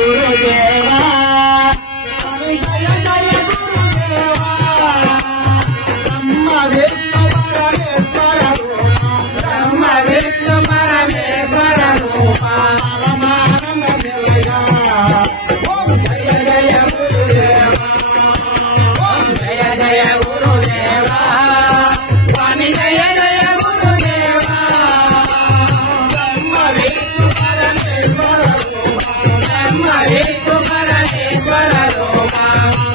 గురుదేవా జయ జయ గురుదేవా బ్రహ్మ విష్ణు పరమేశ్వర బ్రహ్మ విష్ణు పరమేశ్వర రూప పరమానంద నిలయ ఓం జయ జయ గురుదేవా ఓం జయ జయ గురుదేవా స్వామి జయ జయ గురుదేవా బ్రహ్మ విష్ణు పరమేశ్వర రూప బ్రహ్మ విష్ణు పరమేశ్వర రూప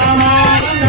పరమానంద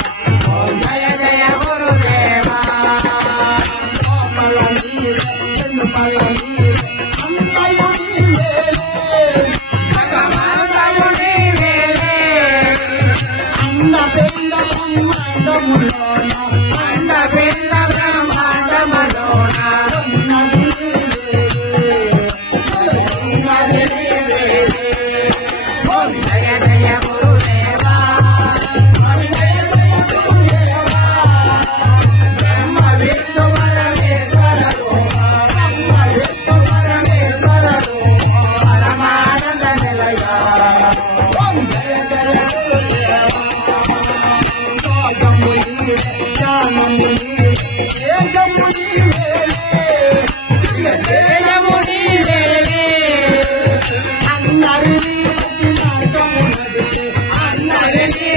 నిలయ జయ జయ గురుదేవా అందరి